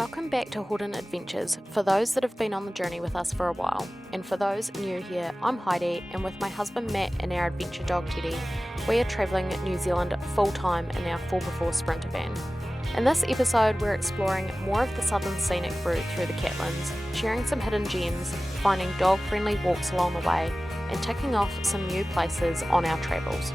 Welcome back to Horden Adventures for those that have been on the journey with us for a while. And for those new here, I'm Heidi, and with my husband Matt and our adventure dog Teddy, we are travelling New Zealand full time in our 4x4 Sprinter van. In this episode, we're exploring more of the southern scenic route through the Catlins, sharing some hidden gems, finding dog-friendly walks along the way, and ticking off some new places on our travels.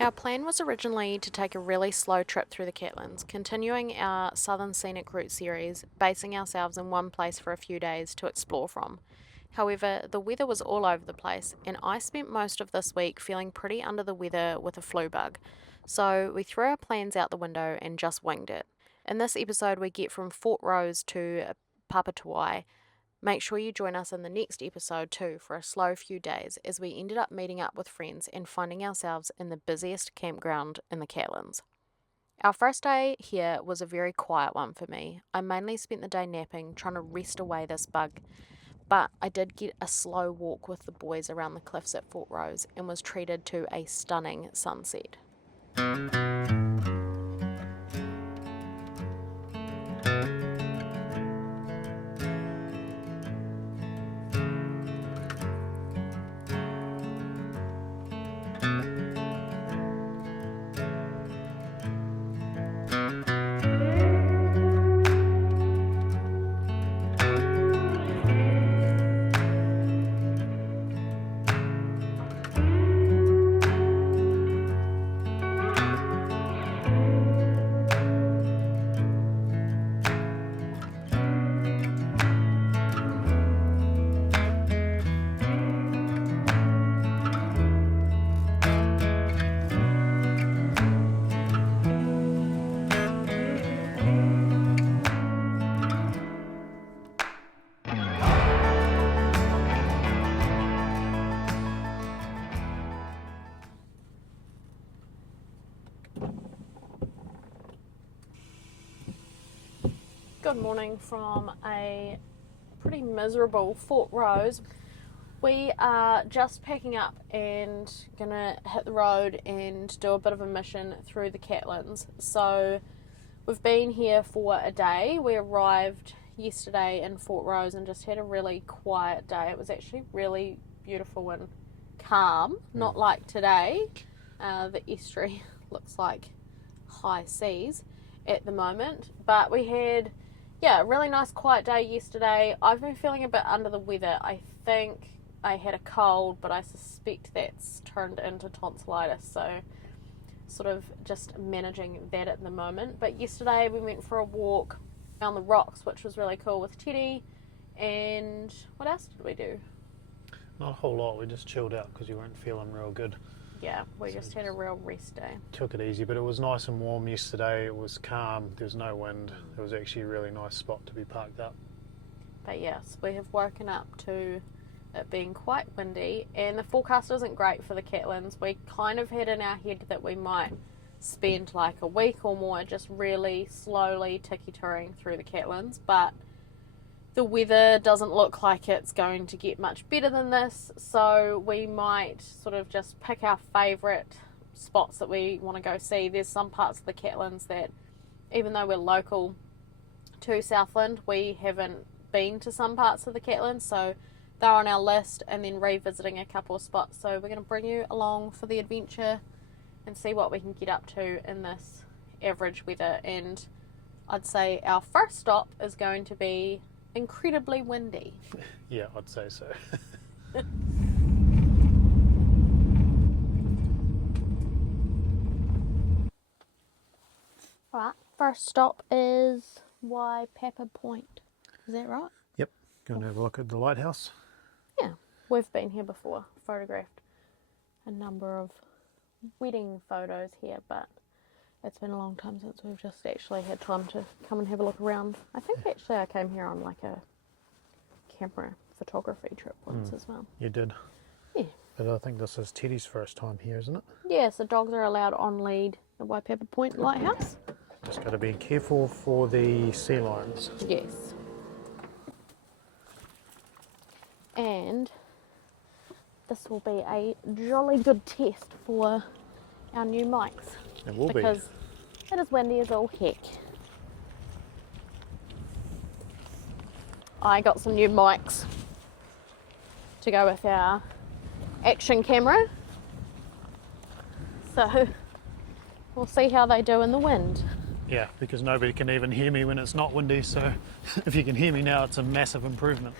Our plan was originally to take a really slow trip through the Catlins, continuing our Southern Scenic Route series, basing ourselves in one place for a few days to explore from. However, the weather was all over the place, and I spent most of this week feeling pretty under the weather with a flu bug. So we threw our plans out the window and just winged it. In this episode, we get from Fort Rose to Papatowai. Make sure you join us in the next episode too for a slow few days as we ended up meeting up with friends and finding ourselves in the busiest campground in the Catlins. Our first day here was a very quiet one for me. I mainly spent the day napping, trying to rest away this bug, but I did get a slow walk with the boys around the cliffs at Fort Rose and was treated to a stunning sunset. Good morning from a pretty miserable Fort Rose. We are just packing up and gonna hit the road and do a bit of a mission through the Catlins. So we've been here for a day. We arrived yesterday in Fort Rose and just had a really quiet day. It was actually really beautiful and calm, not like today. The estuary looks like high seas at the moment, but we had a really nice quiet day yesterday. I've been feeling a bit under the weather. I think I had a cold, but I suspect that's turned into tonsillitis, so sort of just managing that at the moment. But yesterday we went for a walk around the rocks, which was really cool with Teddy. And what else did we do? Not a whole lot. We just chilled out because you weren't feeling real good. Yeah, we just had a real rest day. Took it easy, but it was nice and warm yesterday. It was calm. There was no wind. It was actually a really nice spot to be parked up. But yes, we have woken up to it being quite windy, and the forecast isn't great for the Catlins. We kind of had in our head that we might spend like a week or more just really slowly tiki-touring through the Catlins, but the weather doesn't look like it's going to get much better than this, so we might sort of just pick our favourite spots that we want to go see. There's some parts of the Catlins that, even though we're local to Southland, we haven't been to some parts of the Catlins, so they're on our list, and then revisiting a couple of spots. So we're going to bring you along for the adventure and see what we can get up to in this average weather. And I'd say our first stop is going to be incredibly windy. Yeah, I'd say so. Right, first stop is Waipapa Point. Is that right? Yep. Going to have a look at the lighthouse. Yeah, we've been here before, photographed a number of wedding photos here, but it's been a long time since we've just actually had time to come and have a look around. I think actually I came here on like a camera photography trip once as well. You did? Yeah. But I think this is Teddy's first time here, isn't it? Yeah, so dogs are allowed on lead at Waipapa Point Lighthouse. Just got to be careful for the sea lions. Yes. and this will be a jolly good test for our new mics. It will be. Because it is windy as all heck. I got some new mics to go with our action camera. So we'll see how they do in the wind. Yeah, because nobody can even hear me when it's not windy, so if you can hear me now, it's a massive improvement.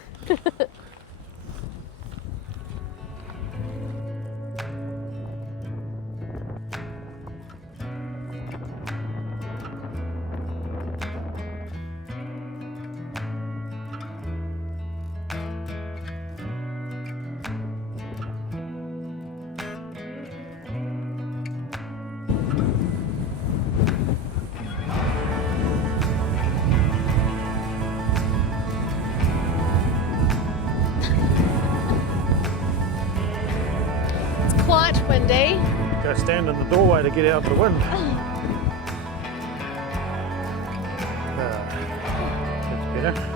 Quite windy. Go stand in the doorway to get out of the wind. That's better.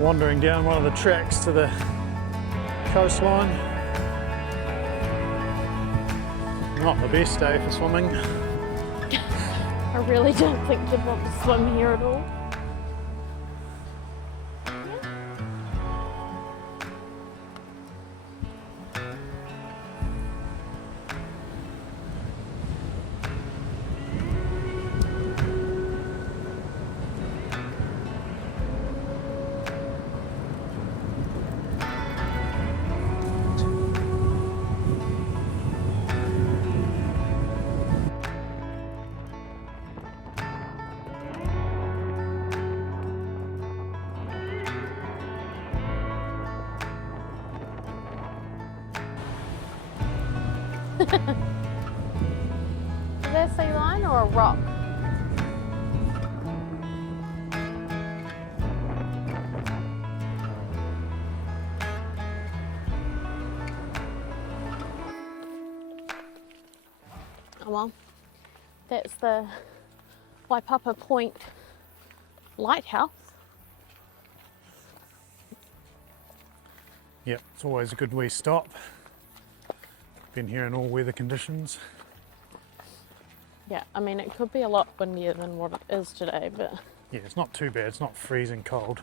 Wandering down one of the tracks to the coastline. Not the best day for swimming. I really don't think you'd want to swim here at all. Is that a sea lion or a rock? Oh well, that's the Waipapa Point Lighthouse. Yep, it's always a good wee stop. Been here in all weather conditions. Yeah, I mean it could be a lot windier than what it is today, but Yeah, it's not too bad, it's not freezing cold,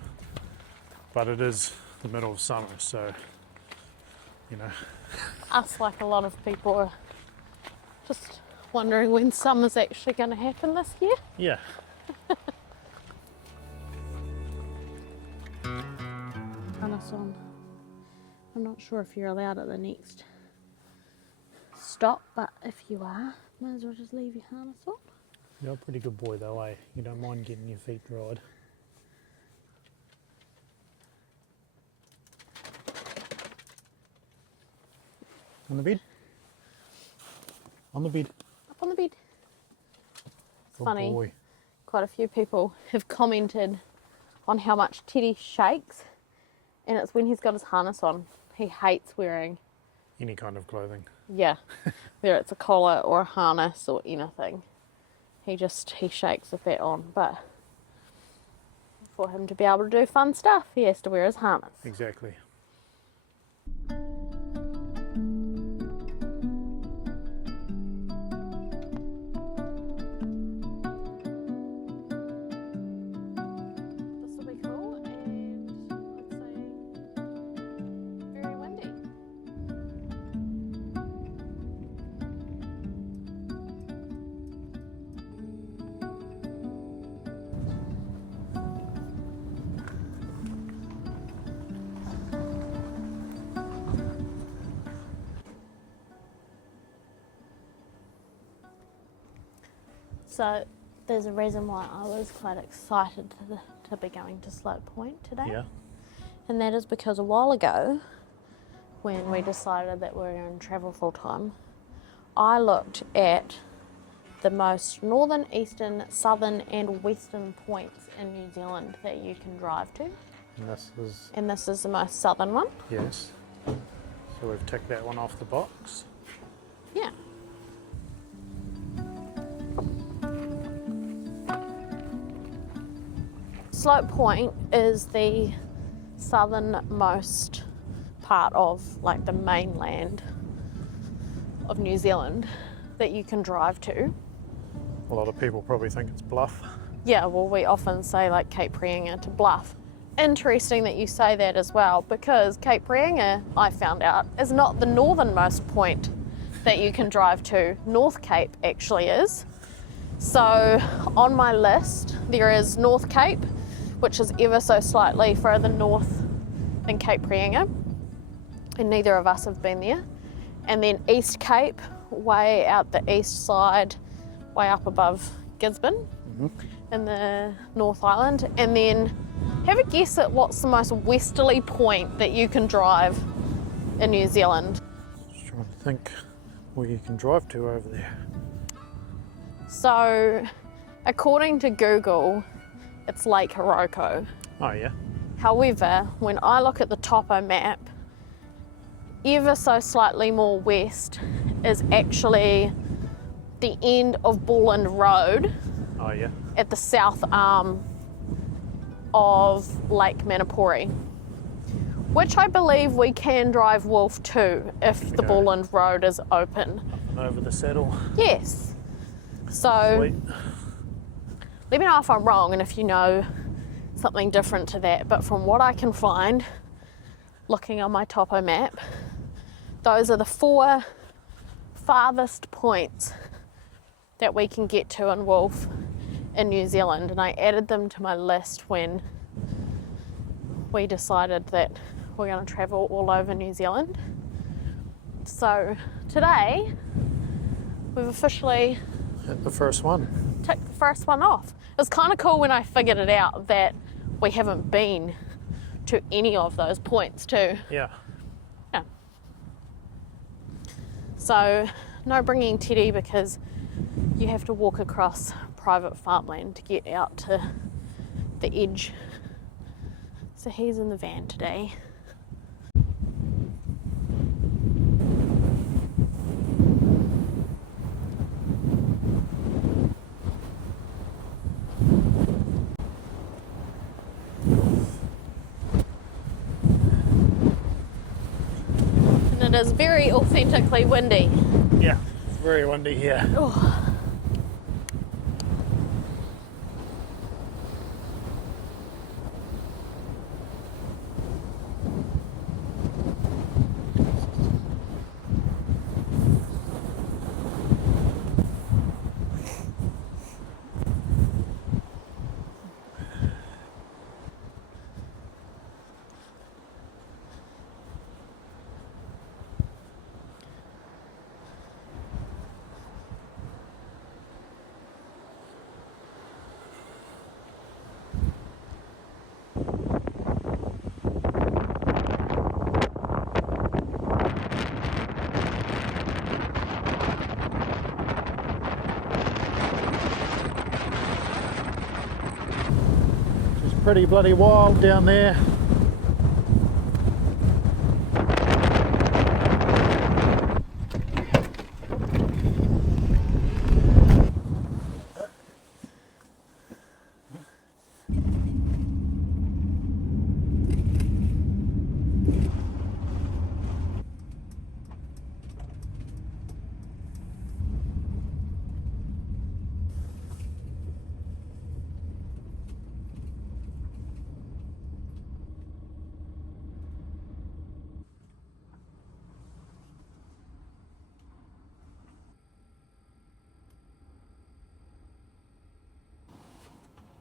but it is the middle of summer, so, you know. us, like a lot of people, are just wondering when summer's actually going to happen this year. Yeah. Harness on. I'm not sure if you're allowed at the next stop, but if you are, might as well just leave your harness on. You're a pretty good boy though, eh? You don't mind getting your feet dried. On the bed? On the bed. Up on the bed. It's Good funny, boy. quite a few people have commented on how much Teddy shakes, and it's when he's got his harness on. He hates wearing, Any kind of clothing. yeah, whether it's a collar or a harness or anything. He shakes with that on, but for him to be able to do fun stuff, he has to wear his harness. Exactly. This will be cool, and I'd say very windy. So there's a reason why I was quite excited to be going to Slope Point today. Yeah. And that is because a while ago, when we decided that we were going to travel full time, I looked at the most northern, eastern, southern and western points in New Zealand that you can drive to. And this is the most southern one. yes. So we've ticked that one off the box. Yeah. Slope Point is the southernmost part of like the mainland of New Zealand that you can drive to. A lot of people probably think it's Bluff. Yeah, well, we often say like Cape Reinga to Bluff. Interesting that you say that as well, because Cape Reinga, I found out, is not the northernmost point that you can drive to. North Cape actually is. So on my list, there is North Cape, which is ever so slightly further north than Cape Reinga, and neither of us have been there. And then East Cape, way out the east side, way up above Gisborne in the North Island. And then have a guess at what's the most westerly point that you can drive in New Zealand. Just trying to think where you can drive to over there. So, according to Google, it's Lake Hiroko. Oh yeah. However, when I look at the topo map, ever so slightly more west is actually the end of Bulland Road Oh yeah. at the south arm of Lake Manapori, which I believe we can drive Wolf to if the Okay. Bulland Road is open. And over the saddle. Yes. So Sweet. let me know if I'm wrong and if you know something different to that, but from what I can find, looking on my topo map, those are the 4 farthest points that we can get to in Wolf in New Zealand, and I added them to my list when we decided that we're going to travel all over New Zealand. So today we've officially Hit the first one. ticked the first one off. It was kind of cool when I figured it out that we haven't been to any of those points too. Yeah. Yeah. So no bringing Teddy because you have to walk across private farmland to get out to the edge. So he's in the van today. And it is very authentically windy. Yeah. It's very windy here. Oh. It's pretty bloody wild down there.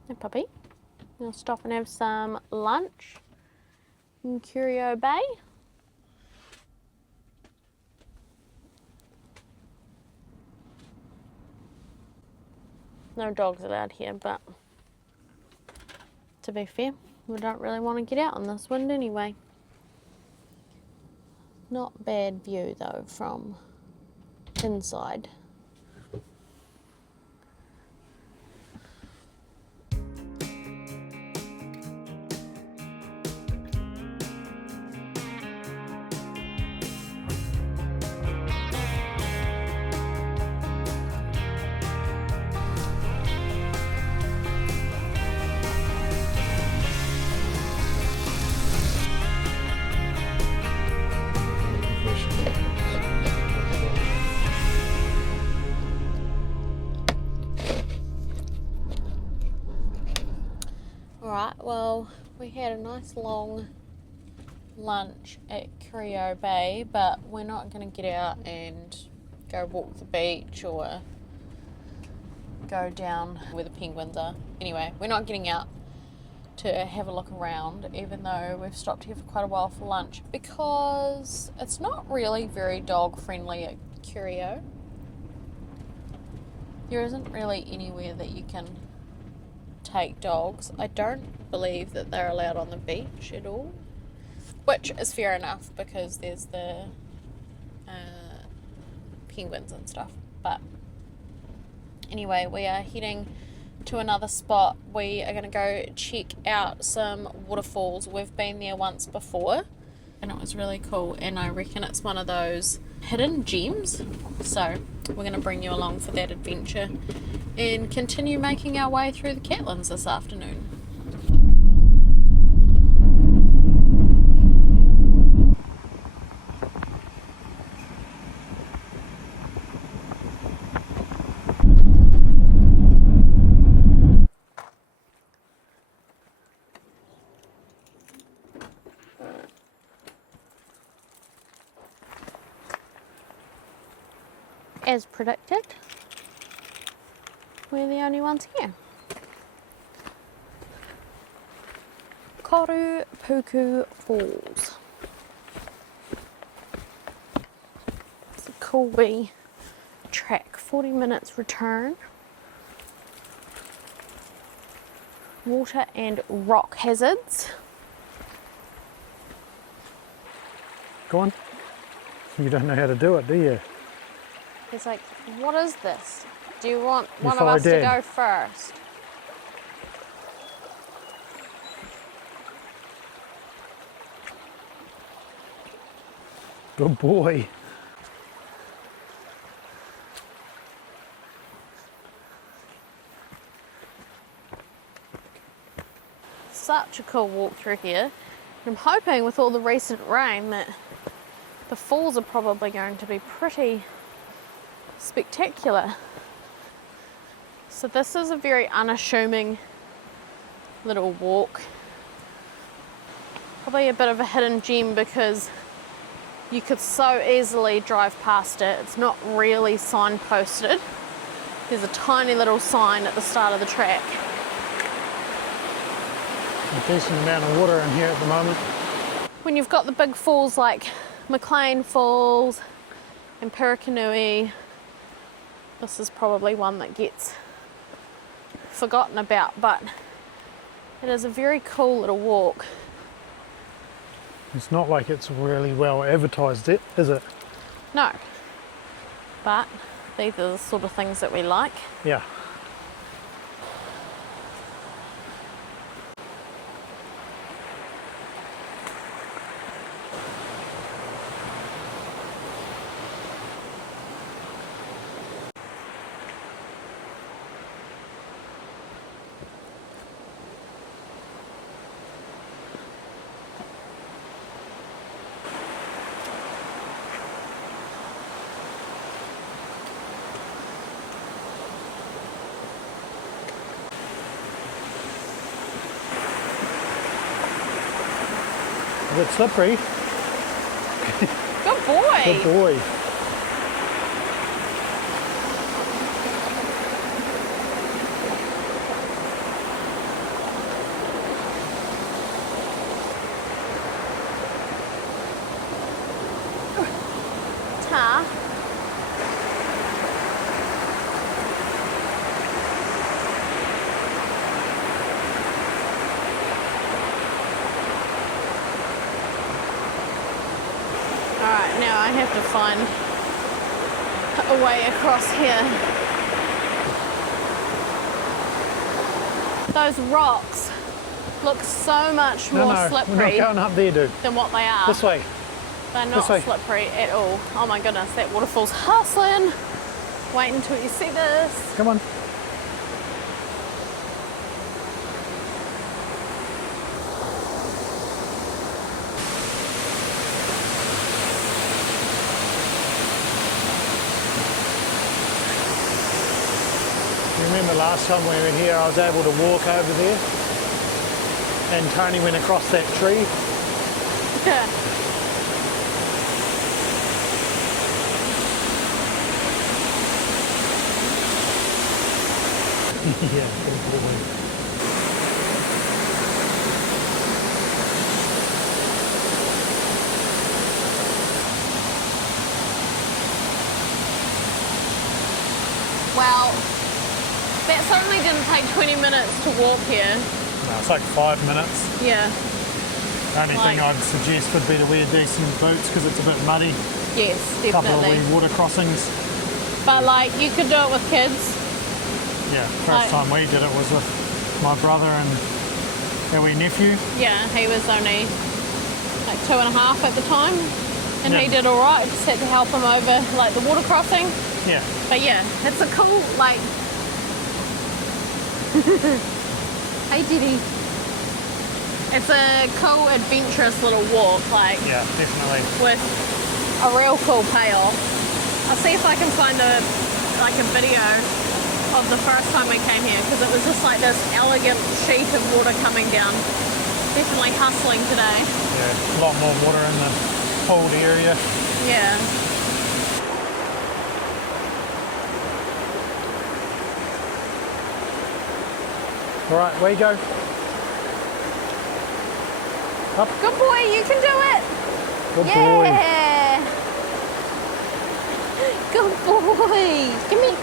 Hey puppy, we'll stop and have some lunch in Curio Bay. No dogs allowed here, but to be fair, we don't really want to get out in this wind anyway. Not bad view though from inside. Alright, well, we had a nice long lunch at Curio Bay, but we're not going to get out and go walk the beach or go down where the penguins are. Anyway, we're not getting out to have a look around, even though we've stopped here for quite a while for lunch, because it's not really very dog friendly at Curio. There isn't really anywhere that you can take dogs. I don't believe that they're allowed on the beach at all, which is fair enough because there's the penguins and stuff. But anyway, we are heading to another spot. We are going to go check out some waterfalls. We've been there once before and it was really cool, and I reckon it's one of those hidden gems, so we're going to bring you along for that adventure and continue making our way through the Catlins this afternoon. As predicted, we're the only ones here. Tautuku Falls. It's a cool wee track, 40 minutes return. Water and rock hazards. Go on. You don't know how to do it, do you? He's like, what is this? Do you want You one of follow us to Dad. go first? Good boy. Such a cool walk through here. I'm hoping with all the recent rain that the falls are probably going to be pretty spectacular. So this is a very unassuming little walk. Probably a bit of a hidden gem because you could so easily drive past it. It's not really signposted. There's a tiny little sign at the start of the track. A decent amount of water in here at the moment. When you've got the big falls like McLean Falls and Pirikanui, this is probably one that gets forgotten about, but it is a very cool little walk. It's not like it's really well advertised, is it? No, but these are the sort of things that we like. Yeah. A bit slippery. Good boy. Good boy. Ta. Alright, now I have to find a way across here. Those rocks look so much more We're not slippery going up there, dude. than what they are. This way. They're not this way. slippery at all. Oh my goodness, that waterfall's hustling. Wait until you see this. Come on. You remember last time we were here, I was able to walk over there? and Tony went across that tree. Yeah. Yeah, pretty cool. Well, that certainly didn't take 20 minutes to walk here. No, it's like 5 minutes. Yeah. The only thing I'd suggest would be to wear decent boots because it's a bit muddy. Yes, A couple of definitely. wee water crossings. But like, you could do it with kids. Yeah, first time we did it was with my brother and our wee nephew. Yeah, he was only like 2.5 at the time. And he Yeah. did alright, just had to help him over like the water crossing. Yeah, But yeah, it's a cool, like... Hey Diddy. It's a cool, adventurous little walk, like, yeah, definitely. with a real cool payoff. I'll see if I can find a video of the first time we came here, because it was just like this elegant sheet of water coming down. Definitely hustling today. Yeah, a lot more water in the pooled area. Yeah. All right, where you go? Up. Good boy, you can do it! Good boy. Yeah! Good boy! Give me.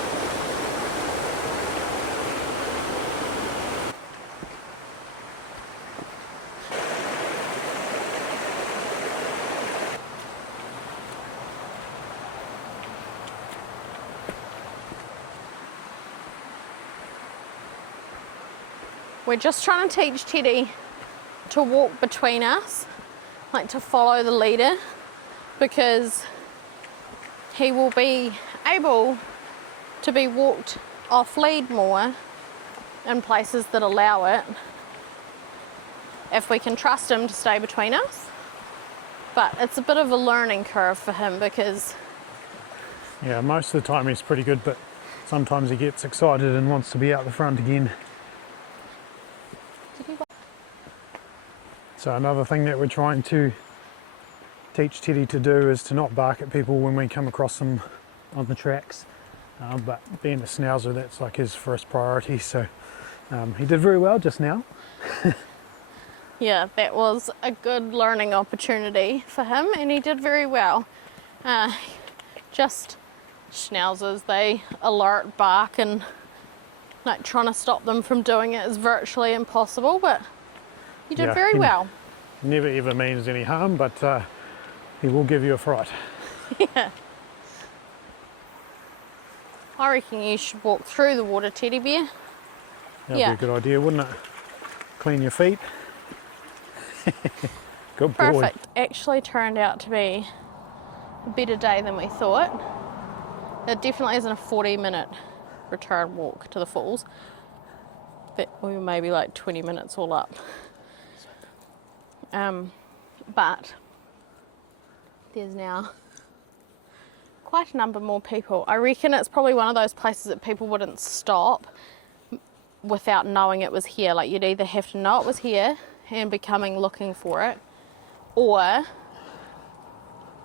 We're just trying to teach Teddy to walk between us, like to follow the leader, because he will be able to be walked off lead more in places that allow it if we can trust him to stay between us. But it's a bit of a learning curve for him because Yeah, most of the time he's pretty good, but sometimes he gets excited and wants to be out the front again. So another thing that we're trying to teach Teddy to do is to not bark at people when we come across them on the tracks. But being a schnauzer, that's like his first priority. So he did very well just now. yeah, that was a good learning opportunity for him and he did very well. Just schnauzers, they alert, bark, and like trying to stop them from doing it is virtually impossible, but you did Yeah, very he well. Never ever means any harm, but he will give you a fright. Yeah. I reckon you should walk through the water, teddy bear. That'd Yeah. be a good idea, wouldn't it? Clean your feet. Good boy. Perfect. Actually turned out to be a better day than we thought. It definitely isn't a 40-minute return walk to the falls. But we were maybe like 20 minutes all up. But there's now quite a number more people. I reckon it's probably one of those places that people wouldn't stop without knowing it was here. Like you'd either have to know it was here and be coming looking for it, or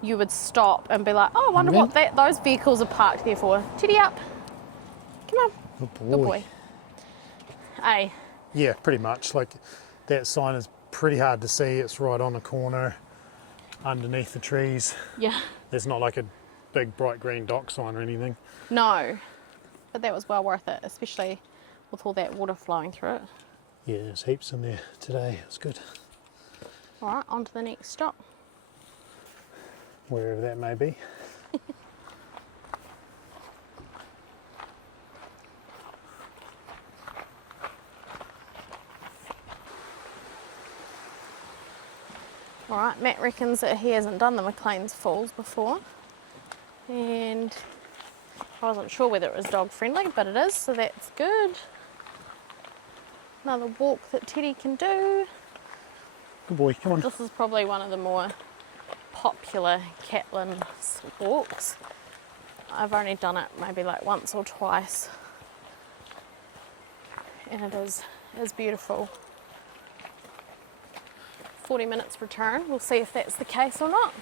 you would stop and be like, oh, I wonder what those vehicles are parked there for. Teddy up. Come on. Good boy. Good boy. Hey. Yeah, pretty much. Like that sign is pretty hard to see. It's right on the corner underneath the trees. Yeah. There's not like a big bright green dock sign or anything. No. But that was well worth it, especially with all that water flowing through it. Yeah, there's heaps in there today. It's good. All right, on to the next stop. Wherever that may be. All right, Matt reckons that he hasn't done the McLean's Falls before. And I wasn't sure whether it was dog friendly, but it is, so that's good. Another walk that Teddy can do. Good boy, come on. This is probably one of the more popular Catlins walks. I've only done it maybe like once or twice. And it is beautiful. 40 minutes return. We'll see if that's the case or not.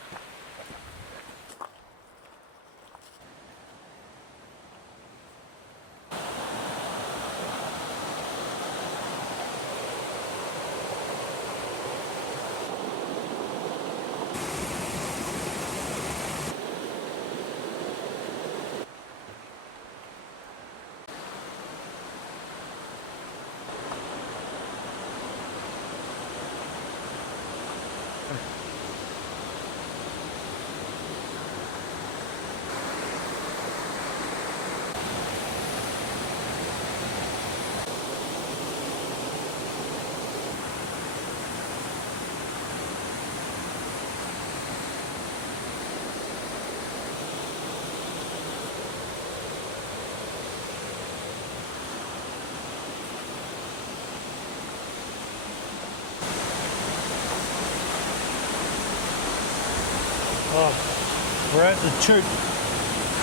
Oh, we're at the Choot.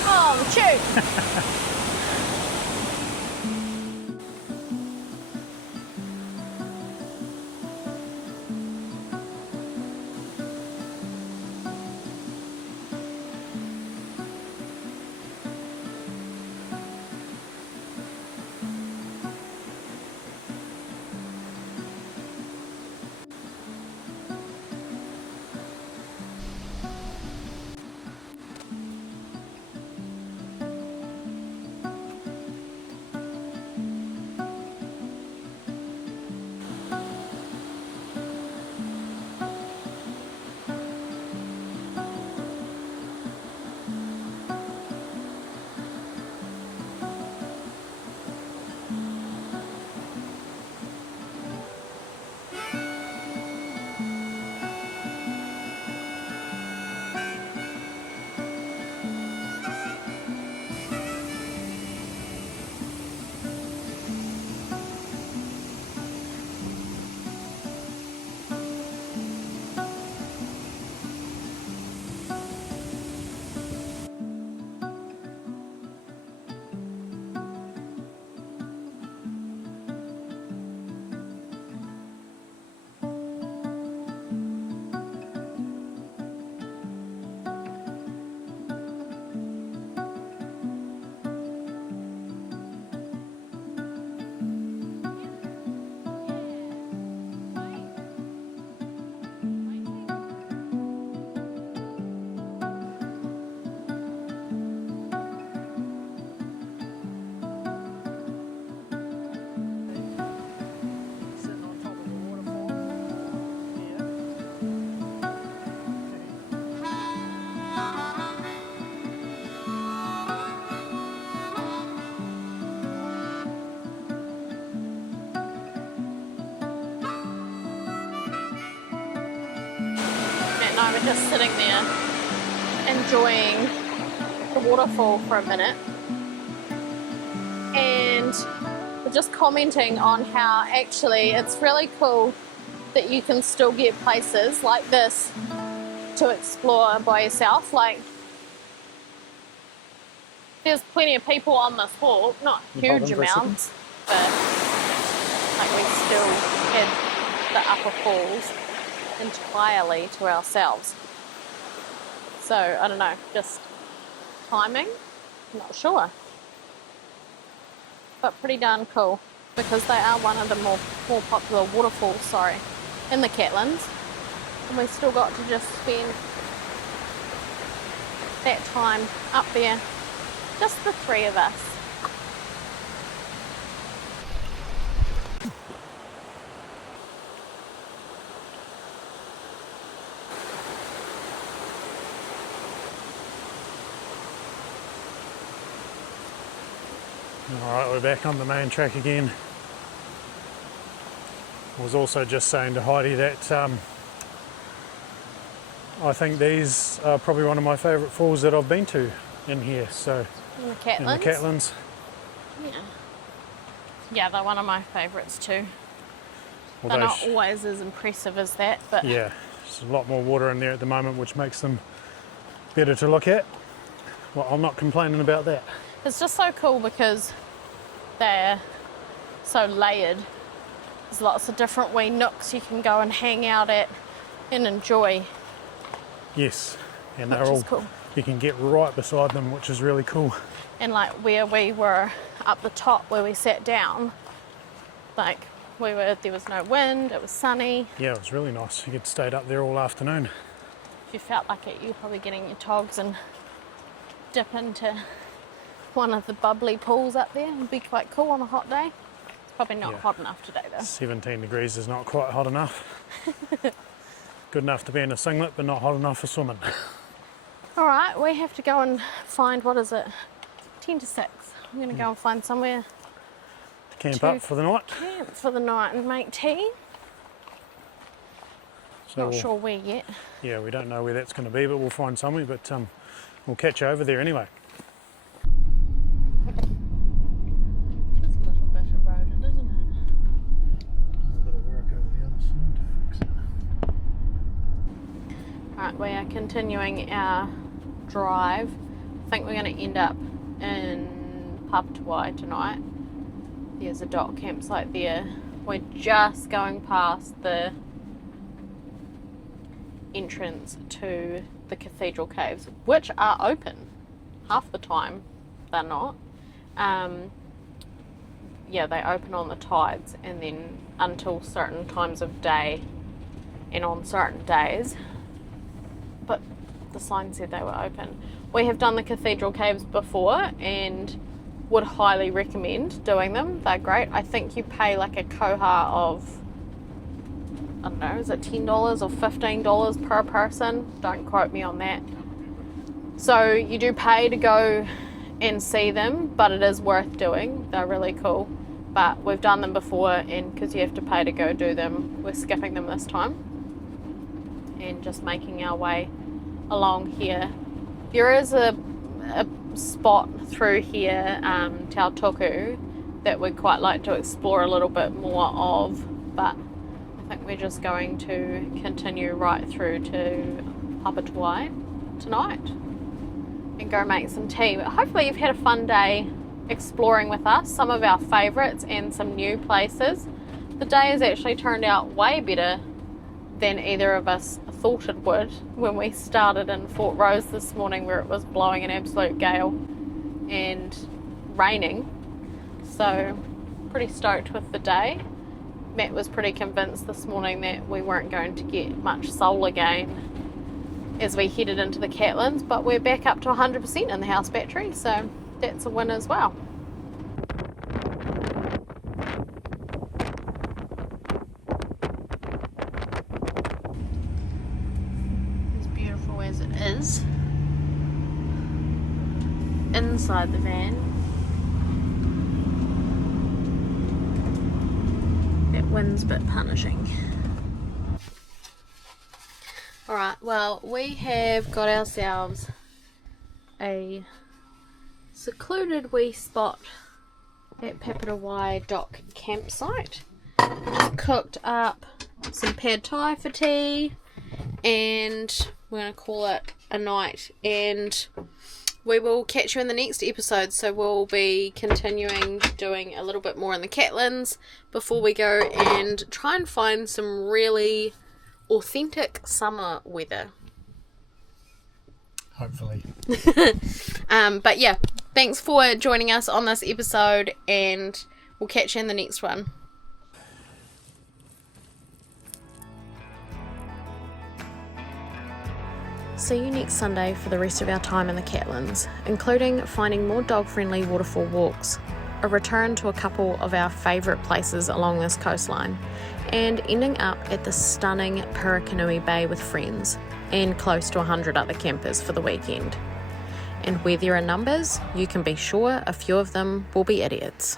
Oh, the Choot! And we're just sitting there enjoying the waterfall for a minute, and we're just commenting on how actually it's really cool that you can still get places like this to explore by yourself. Like, there's plenty of people on this walk, not huge amounts, but like we still had the upper falls entirely to ourselves. So I don't know, just timing, I'm not sure, but pretty darn cool because they are one of the more popular waterfalls, in the Catlins, and we still got to just spend that time up there, just the three of us. Alright, we're back on the main track again. I was also just saying to Heidi that I think these are probably one of my favourite falls that I've been to in here. So In the Catlins? in the Catlins. Yeah, they're one of my favourites too. Although They're not always as impressive as that, but yeah, there's a lot more water in there at the moment, which makes them better to look at. Well, I'm not complaining about that. it's just so cool because they're so layered. There's lots of different wee nooks you can go and hang out at. and enjoy. Yes, and Which they're all is cool. you can get right beside them, which is really cool. And like where we were up the top where we sat down, like there was no wind, it was sunny. Yeah, it was really nice. You could stayed up there all afternoon. If you felt like it, you're probably getting your togs and dip into one of the bubbly pools up there. It'd be quite cool on a hot day. It's probably not hot enough today though. 17 degrees is not quite hot enough. Good enough to be in a singlet, but not hot enough for swimming. Alright, we have to go and find, what is it? 10 to 6. I'm going to go and find somewhere Camp up for the night. camp for the night and make tea. So Not sure where yet. Yeah, we don't know where that's going to be, but we'll find somewhere. But we'll catch you over there anyway. It's a little bit eroded, isn't it? A bit of work over the other side to fix it. Alright, we are continuing our drive. I think we're going to end up in Papatowai tonight. There's a dock campsite there. We're just going past the entrance to the cathedral caves, which are open. Half the time they're not. Yeah, they open on the tides and then until certain times of day and on certain days. But the sign said they were open. We have done the cathedral caves before and would highly recommend doing them. They're great. I think you pay like a koha of, I don't know, is it $10 or $15 per person? Don't quote me on that. So you do pay to go and see them, but it is worth doing. They're really cool. But we've done them before, and because you have to pay to go do them, we're skipping them this time and just making our way along here. There is a spot through here, Tautuku, that we'd quite like to explore a little bit more of, but I think we're just going to continue right through to Papatowai tonight and go make some tea. But hopefully you've had a fun day exploring with us, some of our favourites and some new places. The day has actually turned out way better than either of us thought it would when we started in Fort Rose this morning, where it was blowing an absolute gale and raining. So pretty stoked with the day. Matt was pretty convinced this morning that we weren't going to get much solar gain as we headed into the Catlins, but we're back up to 100% in the house battery, so that's a win as well. As beautiful as it is, inside the van, that wind's a bit punishing. Alright, well, we have got ourselves a secluded wee spot at Papatowai Dock campsite. Just cooked up some pad thai for tea, and we're going to call it a night, and we will catch you in the next episode. So we'll be continuing doing a little bit more in the Catlins before we go and try and find some really authentic summer weather. Hopefully. But yeah, thanks for joining us on this episode, and we'll catch you in the next one. See you next Sunday for the rest of our time in the Catlins, including finding more dog-friendly waterfall walks, a return to a couple of our favourite places along this coastline, and ending up at the stunning Parakanui Bay with friends, and close to 100 other campers for the weekend. And where there are numbers, you can be sure a few of them will be idiots.